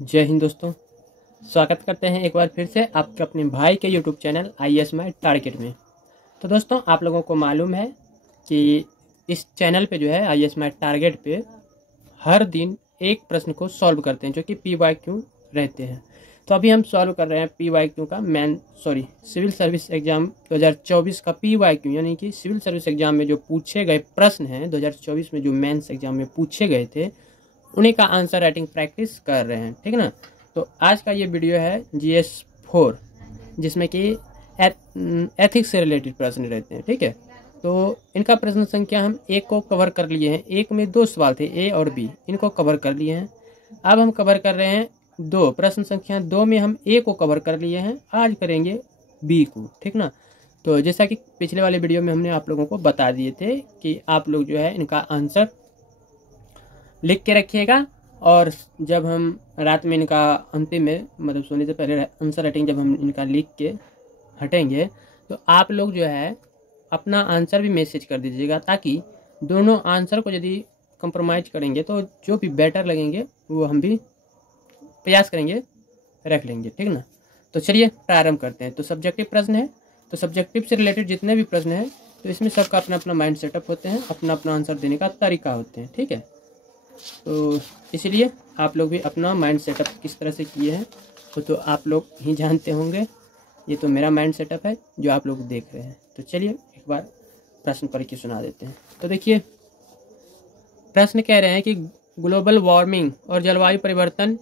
जय हिंद दोस्तों, स्वागत करते हैं एक बार फिर से आपके अपने भाई के YouTube channel IAS my target में। तो दोस्तों, आप लोगों को मालूम है कि इस चैनल पे जो है IAS माय टारगेट पे हर दिन एक प्रश्न को सॉल्व करते हैं जो कि PYQ रहते हैं। तो अभी हम सॉल्व कर रहे हैं PYQ का सिविल सर्विस एग्जाम 2024 का PYQ, यानी कि सिविल सर्विस एग्जाम में जो पूछे गए प्रश्न हैं 2024 में जो मेंस एग्जाम में पूछे गए थे उन्हीं का आंसर राइटिंग प्रैक्टिस कर रहे हैं, ठीक ना। तो आज का ये वीडियो है GS 4, जिसमें कि एथिक्स से रिलेटेड प्रश्न रहते हैं, ठीक है। तो इनका प्रश्न संख्या हम एक को कवर कर लिए हैं। एक में 2 सवाल थे, A और B, इनको कवर कर लिए हैं। अब हम कवर कर रहे हैं 2, प्रश्न संख्या 2 में हम A को कवर कर लिए हैं, आज करेंगे B को, ठीक ना। तो जैसा कि पिछले वाले वीडियो में हमने आप लोगों को बता दिए थे कि आप लोग जो है इनका आंसर लिख के रखिएगा, और जब हम रात में इनका अंतिम में मतलब सोने से पहले आंसर राइटिंग जब हम इनका लिख के हटेंगे तो आप लोग जो है अपना आंसर भी मैसेज कर दीजिएगा, ताकि दोनों आंसर को यदि कंप्रोमाइज करेंगे तो जो भी बेटर लगेंगे वो हम भी प्रयास करेंगे रख लेंगे, ठीक ना। तो चलिए प्रारंभ करते हैं। तो सब्जेक्टिव प्रश्न है, तो सब्जेक्टिव से रिलेटेड जितने भी प्रश्न हैं तो इसमें सबका अपना अपना माइंड सेटअप होते हैं, अपना अपना आंसर देने का तरीका होते हैं, ठीक है। तो इसीलिए आप लोग भी अपना माइंड सेटअप किस तरह से किए हैं वो तो आप लोग ही जानते होंगे। ये तो मेरा माइंड सेटअप है जो आप लोग देख रहे हैं। तो चलिए एक बार प्रश्न पढ़ के सुना देते हैं। तो देखिए, प्रश्न कह रहे हैं कि ग्लोबल वार्मिंग और जलवायु परिवर्तन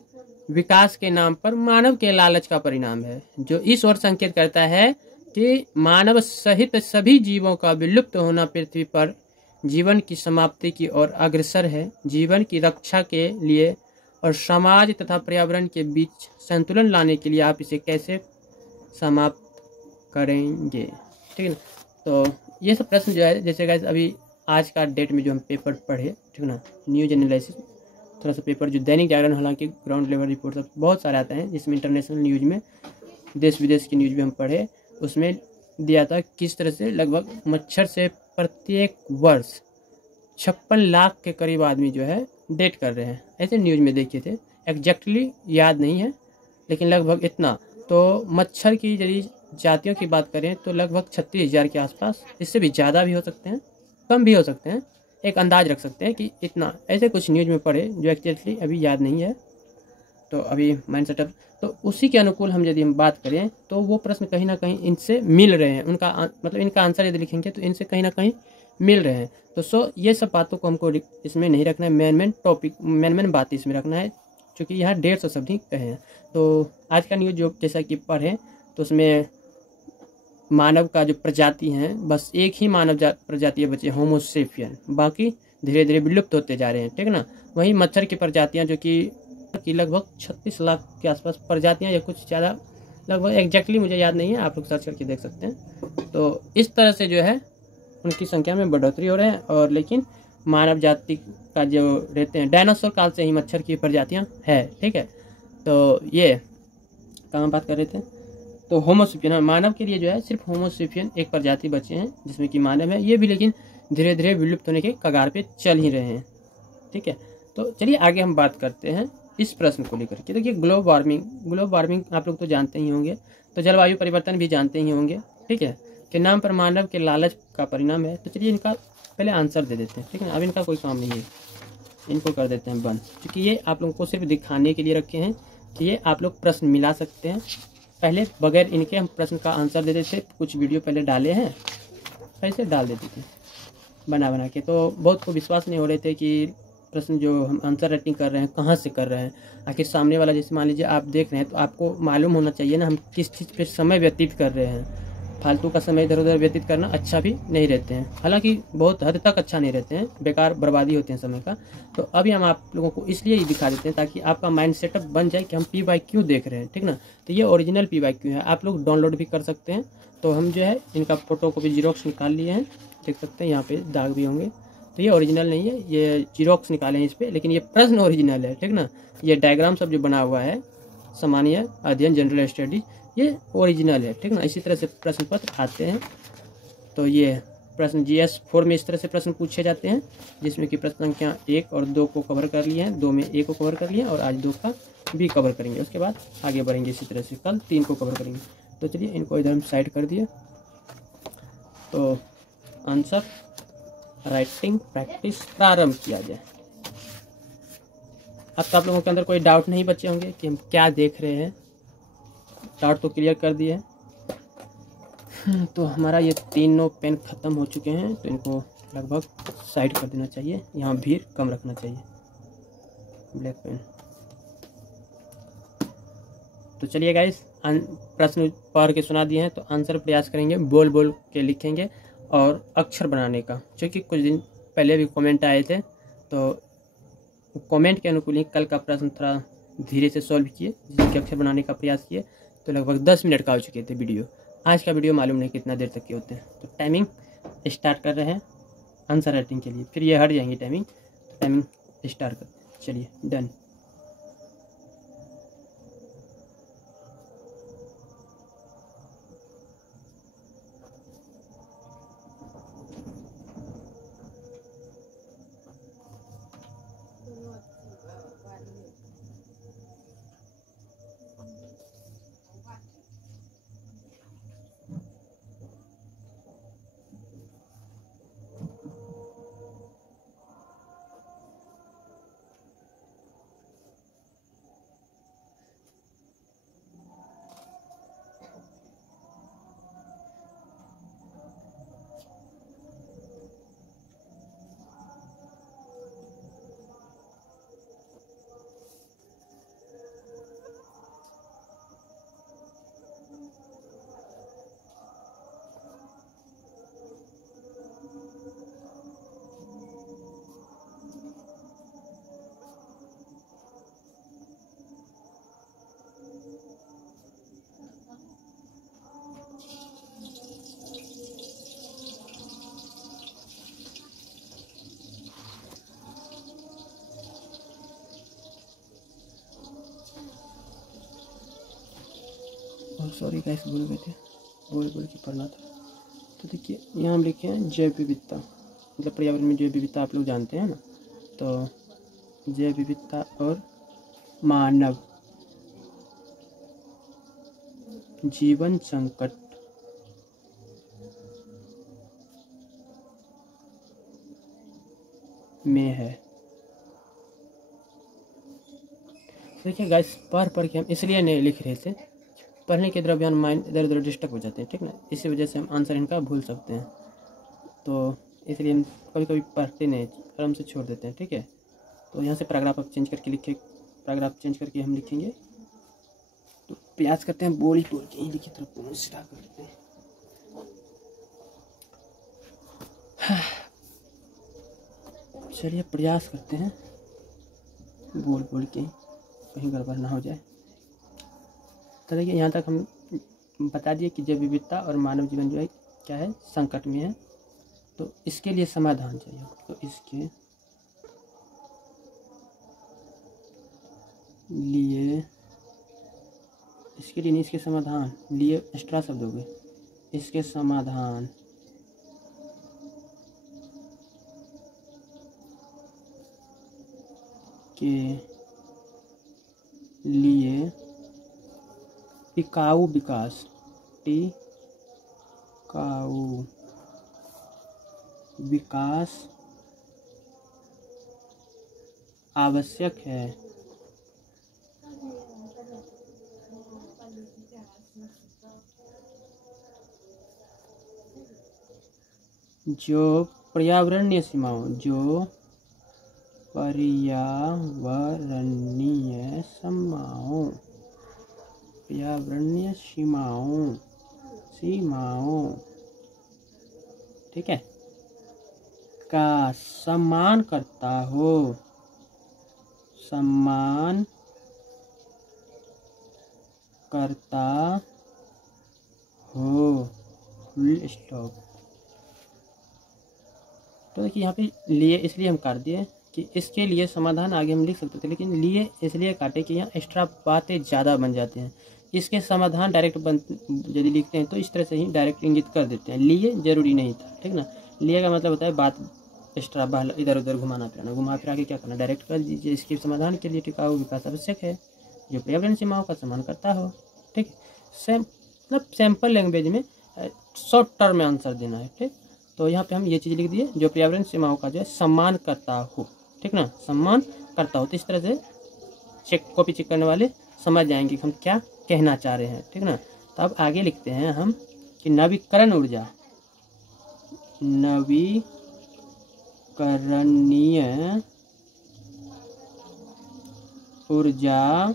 विकास के नाम पर मानव के लालच का परिणाम है, जो इस ओर संकेत करता है कि मानव सहित सभी जीवों का विलुप्त होना पृथ्वी पर जीवन की समाप्ति की ओर अग्रसर है। जीवन की रक्षा के लिए और समाज तथा पर्यावरण के बीच संतुलन लाने के लिए आप इसे कैसे समाप्त करेंगे, ठीक है ना। तो ये सब प्रश्न जो है, जैसे गाइस अभी आज का डेट में जो हम पेपर पढ़े, ठीक ना, न्यूज एनालिसिस थोड़ा सा पेपर जो दैनिक जागरण, हालांकि ग्राउंड लेवल रिपोर्ट सब बहुत सारे आते हैं, जिसमें इंटरनेशनल न्यूज में देश विदेश की न्यूज भी हम पढ़े, उसमें दिया था किस तरह से लगभग मच्छर से प्रत्येक वर्ष 56 लाख के करीब आदमी जो है डेट कर रहे हैं, ऐसे न्यूज में देखे थे। एग्जैक्टली याद नहीं है लेकिन लगभग इतना। तो मच्छर की यदि जातियों की बात करें तो लगभग 36,000 के आसपास, इससे भी ज़्यादा भी हो सकते हैं, कम भी हो सकते हैं, एक अंदाज रख सकते हैं कि इतना, ऐसे कुछ न्यूज में पढ़े जो एक्चुअली अभी याद नहीं है। तो अभी माइंड सेटअप तो उसी के अनुकूल हम यदि हम बात करें तो वो प्रश्न कहीं ना कहीं इनसे मिल रहे हैं, उनका मतलब इनका आंसर यदि लिखेंगे तो इनसे कहीं ना कहीं मिल रहे हैं। तो ये सब बातों को हमको इसमें नहीं रखना है, मेन बात इसमें रखना है, क्योंकि यहाँ 150 शब्द ही कहे हैं। तो आज का न्यूज जो जैसा कि पढ़ें तो उसमें मानव का जो प्रजाति हैं, बस एक ही मानव प्रजाति बचे, होमोसेपियन, बाकी धीरे धीरे विलुप्त होते जा रहे हैं, ठीक ना। वहीं मच्छर की प्रजातियाँ जो कि लगभग 36 लाख के आसपास प्रजातियां या कुछ ज़्यादा, लगभग एग्जैक्टली मुझे याद नहीं है, आप लोग सर्च करके देख सकते हैं। तो इस तरह से जो है उनकी संख्या में बढ़ोतरी हो रही है, और लेकिन मानव जाति का जो रहते हैं, डायनासोर काल से ही मच्छर की प्रजातियां है, ठीक है। तो ये कहाँ बात कर रहे थे, तो होमोसेपियन, मानव के लिए जो है सिर्फ होमोसेपियन एक प्रजाति बचे हैं जिसमें कि मानव है, ये भी लेकिन धीरे धीरे विलुप्त होने के कगार पे चल ही रहे हैं, ठीक है। तो चलिए आगे हम बात करते हैं इस प्रश्न को लेकर के। देखिए, ग्लोबल वार्मिंग आप लोग तो जानते ही होंगे, तो जलवायु परिवर्तन भी जानते ही होंगे, ठीक है, के नाम पर मानव के लालच का परिणाम है। तो चलिए इनका पहले आंसर दे देते हैं, ठीक है। अब इनका कोई काम नहीं है, इनको कर देते हैं बंद, क्योंकि ये आप लोगों को सिर्फ दिखाने के लिए रखे हैं कि ये आप लोग प्रश्न मिला सकते हैं। पहले बगैर इनके हम प्रश्न का आंसर दे देते, कुछ वीडियो पहले डाले हैं, ऐसे डाल देते थे बना के, तो बहुत को विश्वास नहीं हो रहे थे कि प्रश्न जो हम आंसर राइटिंग कर रहे हैं कहाँ से कर रहे हैं। आखिर सामने वाला, जैसे मान लीजिए आप देख रहे हैं तो आपको मालूम होना चाहिए ना हम किस चीज़ पे समय व्यतीत कर रहे हैं। फालतू का समय इधर उधर व्यतीत करना अच्छा भी नहीं रहते हैं, हालांकि बहुत हद तक अच्छा नहीं रहते हैं, बेकार बर्बादी होते हैं समय का। तो अभी हम आप लोगों को इसलिए ही दिखा देते हैं ताकि आपका माइंड सेटअप बन जाए कि हम PYQ देख रहे हैं, ठीक ना। तो ये ओरिजिनल PYQ है, आप लोग डाउनलोड भी कर सकते हैं। तो हम जो है इनका फोटो को भी जीरोक्स निकाल लिए हैं, देख सकते हैं, यहाँ पे दाग भी होंगे। तो ये ओरिजिनल नहीं है, ये जीरोक्स निकाले हैं इस पर, लेकिन ये प्रश्न ओरिजिनल है, ठीक ना। ये डायग्राम सब जो बना हुआ है, सामान्य अध्ययन जनरल स्टडीज, ये ओरिजिनल है, ठीक ना। इसी तरह से प्रश्न पत्र आते हैं। तो ये प्रश्न GS 4 में इस तरह से प्रश्न पूछे जाते हैं, जिसमें कि प्रश्न संख्या 1 और 2 को कवर कर लिए हैं, 2 में 1 को कवर कर लिए और आज 2 का भी कवर करेंगे, उसके बाद आगे बढ़ेंगे इसी तरह से, कल 3 को कवर करेंगे। तो चलिए इनको इधर हम साइड कर दिए। तो आंसर राइटिंग प्रैक्टिस प्रारंभ किया जाए। अब तो आप लोगों के अंदर कोई डाउट नहीं बचे होंगे कि हम क्या देख रहे हैं, डाउट तो क्लियर कर दिए। तो हमारा ये तीनों पेन ख़त्म हो चुके हैं, तो इनको लगभग साइड कर देना चाहिए, यहाँ भीड़ कम रखना चाहिए ब्लैक पेन। तो चलिए गाइस, प्रश्न पढ़ के सुना दिए हैं, तो आंसर प्रयास करेंगे, बोल बोल के लिखेंगे और अक्षर बनाने का, क्योंकि कुछ दिन पहले भी कमेंट आए थे, तो कमेंट के अनुकूल ही कल का प्रश्न थोड़ा धीरे से सॉल्व किए, जिसके अक्षर बनाने का प्रयास किए। तो लगभग 10 मिनट का हो चुके थे वीडियो। आज का वीडियो मालूम नहीं कितना देर तक के होते हैं। तो टाइमिंग स्टार्ट कर रहे हैं आंसर राइटिंग के लिए, फिर ये हट जाएंगी टाइमिंग, तो टाइमिंग स्टार्ट करते हैं। चलिए डन। सॉरी गाइस, भूल गए थे, बोल के पढ़ना था। तो देखिए यहाँ हम लिखे हैं जैव विविधता, मतलब पर्यावरण में जैव विविधता आप लोग जानते हैं ना। तो जैव विविधता और मानव जीवन संकट में है। देखिए गाइस, पढ़ के हम इसलिए नहीं लिख रहे थे, पढ़ने के दरमियान माइंड इधर उधर डिस्टर्ब हो जाते हैं, ठीक ना, इसी वजह से हम आंसर इनका भूल सकते हैं। तो इसलिए हम कभी कभी पढ़ते नहीं, आराम से छोड़ देते हैं, ठीक है। तो यहाँ से पैराग्राफ आप चेंज करके लिखे, पैराग्राफ चेंज करके हम लिखेंगे। तो प्रयास करते हैं बोल के ही लिखिए, थोड़ा स्टार्ट करते हैं। चलिए प्रयास करते हैं बोल के, कहीं गड़बड़ ना हो जाए। तो देखिए यहाँ तक हम बता दिए कि जैव विविधता और मानव जीवन जो है क्या है, संकट में है। तो इसके लिए समाधान चाहिए, तो इसके लिए नहीं, इसके समाधान लिए एक्स्ट्रा शब्द हो गए, इसके समाधान के लिए टिकाऊ विकास आवश्यक है। जो पर्यावरणीय सीमाओं, ठीक है, का सम्मान करता हो, फुल स्टॉप। तो देखिए यहाँ पे लिए इसलिए हम काट दिए कि इसके लिए समाधान आगे हम लिख सकते थे, लेकिन लिए इसलिए काटे कि यहाँ एक्स्ट्रा बातें ज़्यादा बन जाते हैं। इसके समाधान डायरेक्ट यदि लिखते हैं तो इस तरह से ही डायरेक्ट इंगित कर देते हैं, लिए जरूरी नहीं था, ठीक ना। लिए का मतलब होता है बात एक्स्ट्रा इधर उधर घुमा फिरा के क्या करना, डायरेक्ट कर दीजिए। इसके समाधान के लिए टिकाऊ विकास आवश्यक है, जो पर्यावरण सीमाओं का सम्मान करता हो। ठीक, मतलब सैम्पल लैंग्वेज में शॉर्ट टर्म में आंसर देना है। ठीक, तो यहाँ पे हम ये चीज़ लिख दिए, जो पर्यावरण सीमाओं का जो है सम्मान करता हो। ठीक ना, सम्मान करता हो। तो इस तरह से कॉपी चेक करने वाले समझ जाएंगे कि हम क्या कहना चाह रहे हैं। ठीक ना, तो अब आगे लिखते हैं हम कि नवीकरण ऊर्जा, नवीकरणीय ऊर्जा,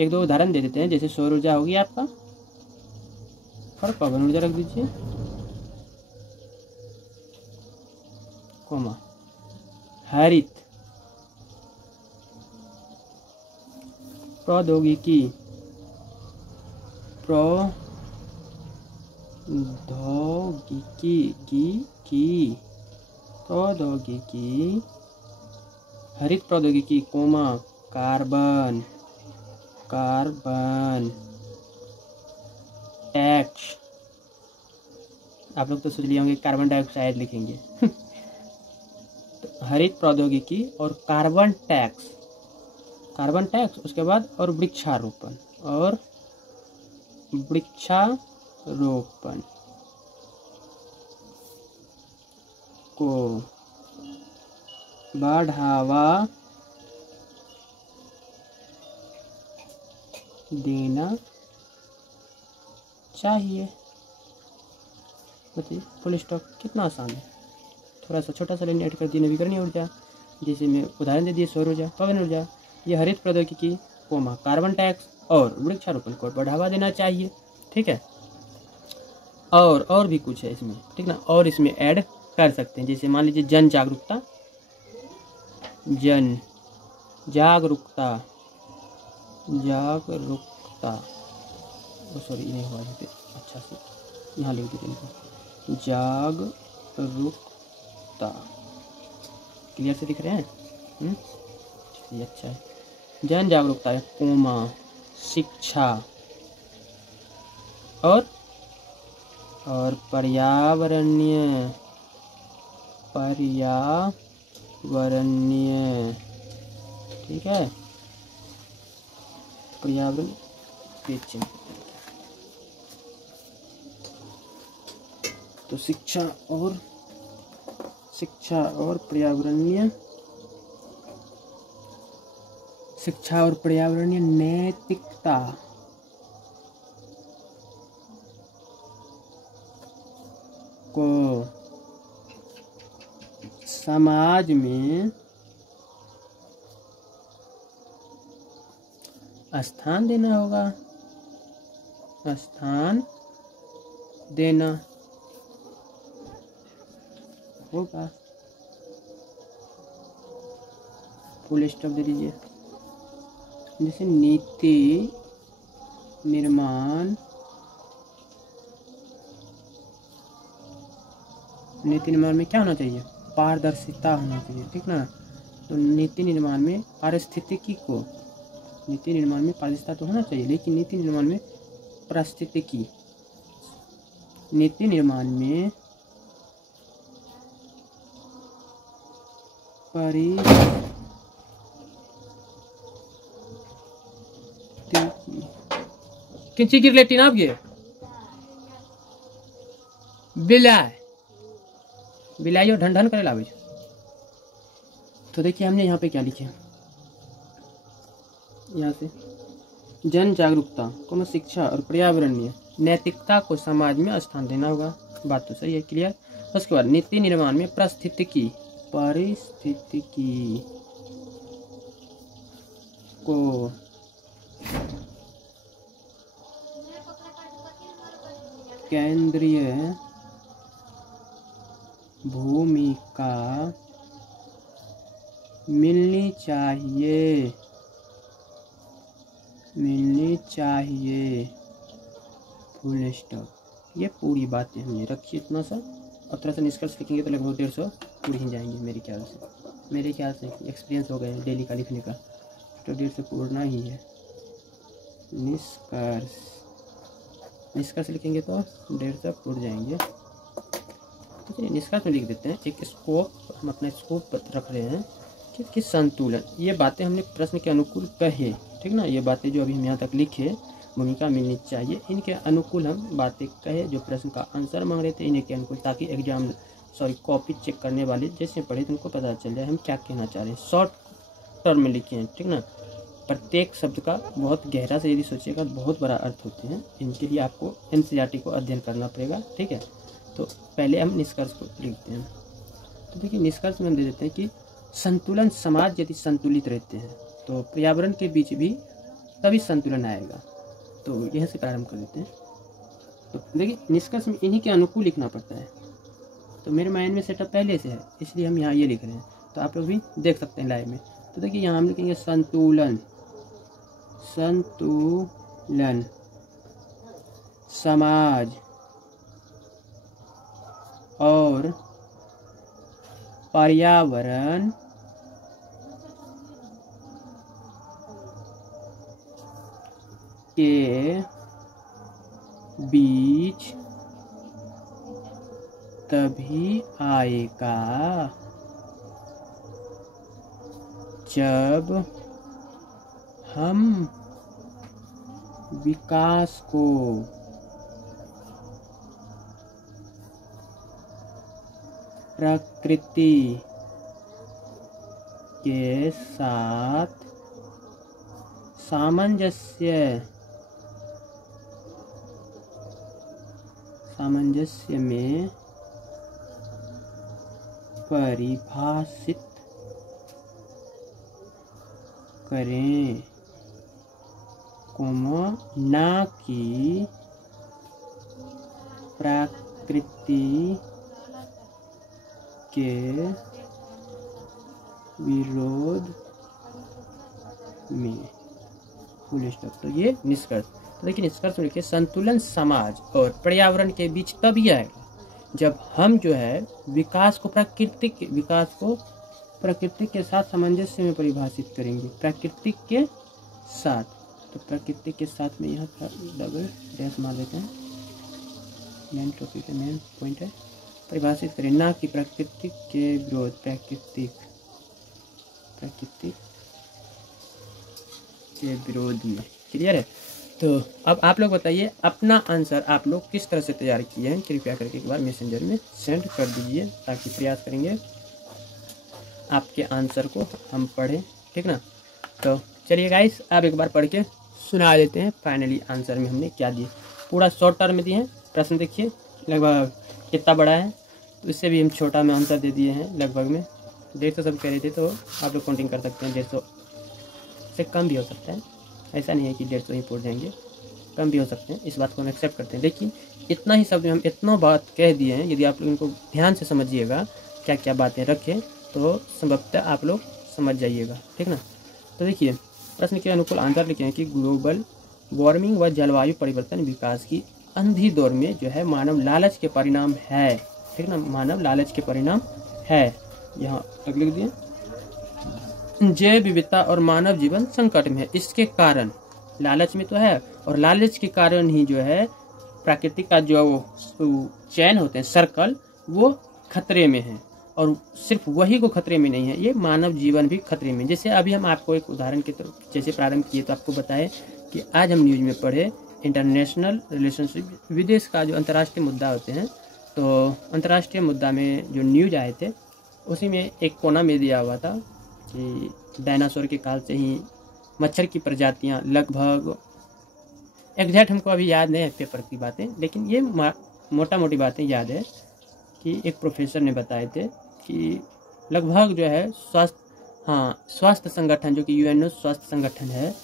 एक दो उदाहरण दे देते हैं। जैसे सौर ऊर्जा होगी आपका, और पवन ऊर्जा रख दीजिए, कोमा हरित प्रौद्योगिकी, प्रौद्योगिकी, हरित प्रौद्योगिकी, कोमा कार्बन टैक्स। आप लोग तो सोच लिए होंगे कार्बन डाइऑक्साइड लिखेंगे। तो हरित प्रौद्योगिकी और कार्बन टैक्स, उसके बाद और वृक्षारोपण को बढ़ावा देना चाहिए। बताइए, फुल स्टॉप। कितना आसान है। थोड़ा सा छोटा सा लाइन ऐड कर दी, नवीकरणीय ऊर्जा, जैसे मैं उदाहरण दे दिए, सौर ऊर्जा, पवन ऊर्जा, ये हरित प्रौद्योगिकी, कोमा कार्बन टैक्स और वृक्षारोपण को बढ़ावा देना चाहिए। ठीक है, और भी कुछ है इसमें। ठीक ना, और इसमें ऐड कर सकते हैं। जैसे मान लीजिए जन जागरूकता, सॉरी नहीं हुआ यहाँ पे, अच्छा से यहाँ लिख देते हैं, जागरूकता। क्लियर से दिख रहे हैं? ये अच्छा है। जन जागरूकता है, कोमा शिक्षा और पर्यावरणीय, ठीक है, पर्यावरण पेचिंग। तो शिक्षा और पर्यावरणीय नैतिकता को समाज में स्थान देना होगा, फुल स्टॉप दे दीजिए। जैसे नीति निर्माण में क्या होना चाहिए? पारदर्शिता होना चाहिए। ठीक ना, तो नीति निर्माण में पारिस्थितिकी को, नीति निर्माण में पारदर्शिता तो होना चाहिए, लेकिन नीति निर्माण में पारिस्थितिकी, नीति निर्माण में किंची की रिलेटिव आप ये बिलाई और ढन करे लावे। तो देखिए हमने यहाँ पे क्या लिखे, यहाँ से जन जागरूकता को शिक्षा और पर्यावरणीय नैतिकता को समाज में स्थान देना होगा। बात तो सही है, क्लियर। उसके बाद नीति निर्माण में पारिस्थितिकी को केंद्रीय भूमिका मिलनी चाहिए, फुल स्टॉप। ये पूरी बातें हमने रखी इतना सा, और थोड़ा सा निष्कर्ष लिखेंगे तो लगभग 150 पूरी ही जाएंगे मेरे ख्याल से। एक्सपीरियंस हो गए डेली का लिखने का, तो 150 पूर्णा ही है। निष्कर्ष लिखेंगे तो 150 पूर्ण जाएंगे। तो चलिए निष्कर्ष में लिख देते हैं। एक स्कोप, हम अपना स्कोप रख रहे हैं कि संतुलन, ये बातें हमने प्रश्न के अनुकूल कहे, ठीक ना। ये बातें जो अभी हम यहाँ तक लिखे भूमिका मिलनी चाहिए, इनके अनुकूल हम बातें कहे। जो प्रश्न का आंसर मांग रहे थे इन्हीं के अनुकूल, ताकि कॉपी चेक करने वाले जैसे पढ़े तो उनको पता चल जाए हम क्या कहना चाह रहे हैं। शॉर्ट टर्म में लिखे हैं, ठीक ना। प्रत्येक शब्द का बहुत गहरा से यदि सोचिएगा बहुत बड़ा अर्थ होते हैं। इनके लिए आपको NCERT को अध्ययन करना पड़ेगा, ठीक है। तो पहले हम निष्कर्ष को लिखते हैं। तो देखिए निष्कर्ष में हम दे देते हैं कि संतुलन समाज यदि संतुलित रहते हैं तो पर्यावरण के बीच भी तभी संतुलन आएगा। तो यहीं से प्रारंभ कर देते हैं। तो देखिए निष्कर्ष में इन्हीं के अनुकूल लिखना पड़ता है। तो मेरे माइंड में सेटअप पहले से है, इसलिए हम यहाँ ये लिख रहे हैं। तो आप लोग भी देख सकते हैं लाइव में। तो देखिए यहाँ हम लिखेंगे संतुलन, संतुलन समाज और पर्यावरण के बीच तभी आएगा जब हम विकास को प्रकृति के साथ सामंजस्य में परिभाषित करें, ना कि प्रकृति के विरोध में। Full stop. तो ये निष्कर्ष। तो देखिए निष्कर्ष में लिखिए संतुलन समाज और पर्यावरण के बीच तभी आएगा जब हम जो है विकास को प्रकृति के साथ सामंजस्य में परिभाषित करेंगे। प्रकृति के साथ, तो प्रकृति के साथ में यहाँ पर डबल डैश मार देते हैं। मेन टॉपिक है, मेन पॉइंट है, परिभाषित करें, ना कि प्रकृति के विरोध। प्रकृति के विरोध में। क्लियर है। तो अब आप लोग बताइए अपना आंसर आप लोग किस तरह से तैयार किए हैं। कृपया करके एक बार मैसेंजर में सेंड कर दीजिए, ताकि प्रयास करेंगे आपके आंसर को हम पढ़ें, ठीक ना। तो चलिए गाइस अब एक बार पढ़ के सुना देते हैं फाइनली आंसर में हमने क्या दिए। पूरा शॉर्ट टर्म में दिए हैं। प्रश्न देखिए लगभग कितना बड़ा है, तो इससे भी हम छोटा में आंसर दे दिए हैं। लगभग में 150 सब कह रहे थे, तो आप लोग काउंटिंग कर सकते हैं। 150 से कम भी हो सकता है, ऐसा नहीं है कि 150 ही पढ़ जाएंगे, कम भी हो सकते हैं। इस बात को हम एक्सेप्ट करते हैं। लेकिन इतना ही शब्द में हम इतना बात कह दिए हैं। यदि आप लोग इनको ध्यान से समझिएगा क्या क्या बातें रखें, तो संभवतः आप लोग समझ जाइएगा, ठीक ना। तो देखिए प्रश्न के अनुकूल आंसर लिखे हैं कि ग्लोबल वार्मिंग व जलवायु परिवर्तन विकास की अंधी दौर में जो है मानव लालच के परिणाम है, ठीक ना। मानव लालच के परिणाम है। यहाँ तक लिख दिए। जैव विविधता और मानव जीवन संकट में है। इसके कारण लालच में तो है, और लालच के कारण ही जो है प्राकृतिक का जो चैन होते हैं, सर्कल, वो खतरे में है। और सिर्फ वही को खतरे में नहीं है, ये मानव जीवन भी खतरे में। जैसे अभी हम आपको एक उदाहरण के तौर जैसे प्रारंभ किए, तो आपको बताएं कि आज हम न्यूज़ में पढ़े इंटरनेशनल रिलेशनशिप, विदेश का जो अंतर्राष्ट्रीय मुद्दा होते हैं, तो अंतर्राष्ट्रीय मुद्दा में जो न्यूज आए थे उसी में एक कोना में दिया हुआ था कि डायनासोर के काल से ही मच्छर की प्रजातियां लगभग, एग्जैक्ट हमको अभी याद नहीं है पेपर की बातें, लेकिन ये मोटा मोटी बातें याद है कि एक प्रोफेसर ने बताए थे कि लगभग जो है स्वास्थ्य संगठन, जो कि UNO स्वास्थ्य संगठन है,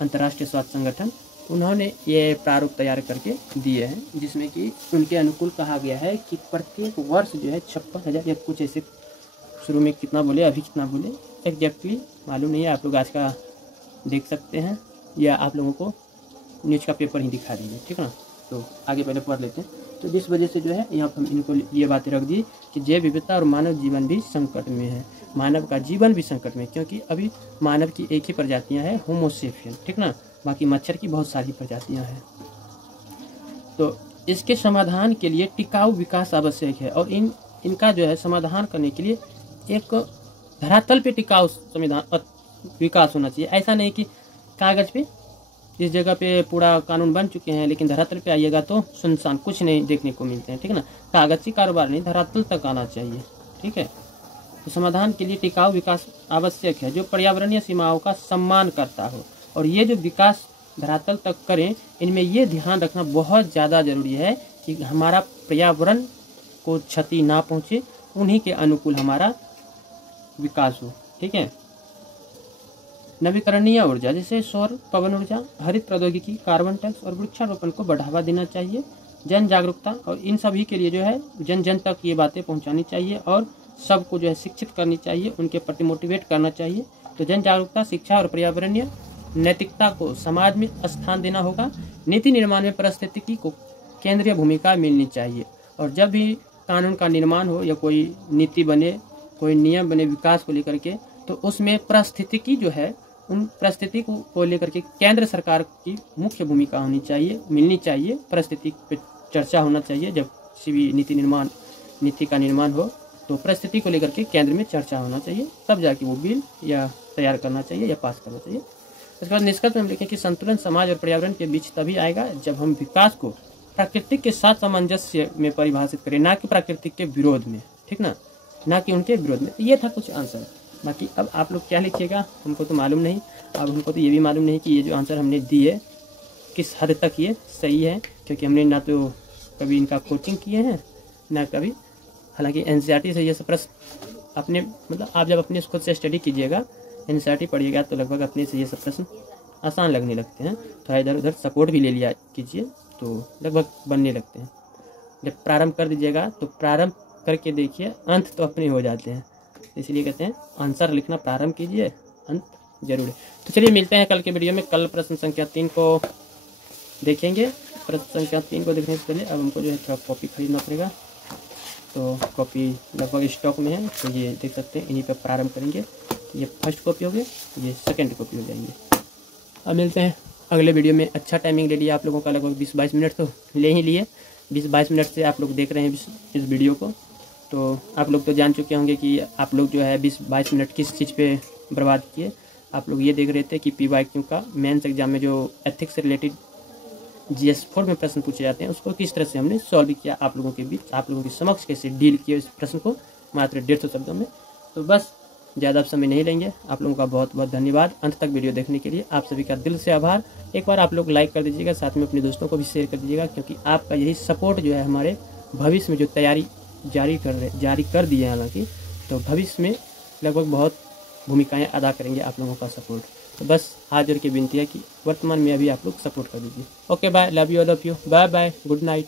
अंतर्राष्ट्रीय स्वास्थ्य संगठन, उन्होंने ये प्रारूप तैयार करके दिए हैं, जिसमें कि उनके अनुकूल कहा गया है कि प्रत्येक वर्ष जो है 56,000 या कुछ ऐसे, शुरू में कितना बोले अभी कितना बोले एग्जैक्टली मालूम नहीं है। आप लोग आज का देख सकते हैं, या आप लोगों को न्यूज़ का पेपर ही दिखा देंगे, ठीक ना। तो आगे पहले पढ़ लेते हैं। तो जिस वजह से जो है यहाँ पर हम इनको ये बातें रख दी कि जैव विविधता और मानव जीवन भी संकट में है। मानव का जीवन भी संकट में, क्योंकि अभी मानव की एक ही प्रजातियाँ हैं, होमो सेपियन, ठीक ना। बाकी मच्छर की बहुत सारी प्रजातियाँ हैं। तो इसके समाधान के लिए टिकाऊ विकास आवश्यक है, और इनका जो है समाधान करने के लिए एक धरातल पे टिकाऊ संविधान विकास होना चाहिए। ऐसा नहीं कि कागज पे इस जगह पे पूरा कानून बन चुके हैं लेकिन धरातल पे आइएगा तो सुनसान, कुछ नहीं देखने को मिलते हैं, ठीक है ना। कागजी कारोबार नहीं, धरातल तक आना चाहिए, ठीक है। तो समाधान के लिए टिकाऊ विकास आवश्यक है जो पर्यावरणीय सीमाओं का सम्मान करता हो, और ये जो विकास धरातल तक करें, इनमें ये ध्यान रखना बहुत ज़्यादा जरूरी है कि हमारा पर्यावरण को क्षति ना पहुँचे, उन्हीं के अनुकूल हमारा विकास हो, ठीक है। नवीकरणीय ऊर्जा जैसे सौर, पवन ऊर्जा, हरित प्रौद्योगिकी, कार्बन टैक्स और वृक्षारोपण को बढ़ावा देना चाहिए। जन जागरूकता, और इन सभी के लिए जो है जन जन तक ये बातें पहुंचानी चाहिए और सबको जो है शिक्षित करनी चाहिए, उनके प्रति मोटिवेट करना चाहिए। तो जन जागरूकता, शिक्षा और पर्यावरणीय नैतिकता को समाज में स्थान देना होगा। नीति निर्माण में पारिस्थितिकी को केंद्रीय भूमिका मिलनी चाहिए, और जब भी कानून का निर्माण हो या कोई नीति बने, कोई नियम बने विकास को लेकर के, तो उसमें पारिस्थितिकी जो है, उन परिस्थिति को लेकर के केंद्र सरकार की मुख्य भूमिका होनी चाहिए, मिलनी चाहिए। परिस्थिति पे चर्चा होना चाहिए। जब किसी भी नीति का निर्माण हो तो परिस्थिति को लेकर के केंद्र में चर्चा होना चाहिए, तब जाके वो बिल या तैयार करना चाहिए या पास करना चाहिए। इसके बाद निष्कर्ष में हम लिखें कि संतुलन समाज और पर्यावरण के बीच तभी आएगा जब हम विकास को प्राकृतिक के साथ सामंजस्य में परिभाषित करें, ना कि प्राकृतिक के विरोध में, ठीक ना, ना कि उनके विरोध में। तो ये था कुछ आंसर। बाकी अब आप लोग क्या लिखिएगा हमको तो मालूम नहीं। अब हमको तो ये भी मालूम नहीं कि ये जो आंसर हमने दिए किस हद तक ये सही है, क्योंकि हमने ना तो कभी इनका कोचिंग किए हैं ना कभी। हालांकि एनसीईआरटी से ये सब प्रश्न अपने मतलब आप जब अपने खुद से स्टडी कीजिएगा, एनसीईआरटी पढ़िएगा, तो लगभग अपने से ये सब प्रश्न आसान लगने लगते हैं। थोड़ा इधर उधर सपोर्ट भी ले लिया कीजिए तो लगभग बनने लगते हैं। जब प्रारंभ कर दीजिएगा तो प्रारंभ करके देखिए, अंत तो अपने हो जाते हैं। इसलिए कहते हैं आंसर लिखना प्रारंभ कीजिए, अंत जरूर है। तो चलिए मिलते हैं कल के वीडियो में। कल प्रश्न संख्या 3 को देखेंगे। प्रश्न संख्या 3 को देखने से पहले अब हमको जो है थोड़ा कॉपी खरीदना पड़ेगा। तो कॉपी लगभग स्टॉक में है, तो ये देख सकते हैं, इन्हीं पर प्रारंभ करेंगे। ये फर्स्ट कॉपी हो गई, ये सेकेंड कॉपी हो जाएंगे। अब मिलते हैं अगले वीडियो में। अच्छा टाइमिंग ले लिया आप लोगों का, लगभग 20-22 मिनट तो ले ही लिए। 20-22 मिनट से आप लोग देख रहे हैं इस वीडियो को, तो आप लोग तो जान चुके होंगे कि आप लोग जो है 20-22 मिनट किस चीज़ पे बर्बाद किए। आप लोग ये देख रहे थे कि PYQ का मेंस एग्जाम में जो एथिक्स से रिलेटेड GS4 में प्रश्न पूछे जाते हैं उसको किस तरह से हमने सॉल्व किया, आप लोगों के बीच, आप लोगों के समक्ष कैसे डील किए इस प्रश्न को मात्र 150 शब्दों में। तो बस ज़्यादा समय नहीं लेंगे। आप लोगों का बहुत बहुत धन्यवाद अंत तक वीडियो देखने के लिए। आप सभी का दिल से आभार। एक बार आप लोग लाइक कर दीजिएगा, साथ में अपने दोस्तों को भी शेयर कर दीजिएगा, क्योंकि आपका यही सपोर्ट जो है हमारे भविष्य में जो तैयारी जारी कर दी है, हालांकि तो भविष्य में लगभग बहुत भूमिकाएं अदा करेंगे आप लोगों का सपोर्ट। तो बस हाथ जोड़ के विनती है कि वर्तमान में अभी आप लोग सपोर्ट कर दीजिए। Okay bye, love you all of you, bye bye, good night.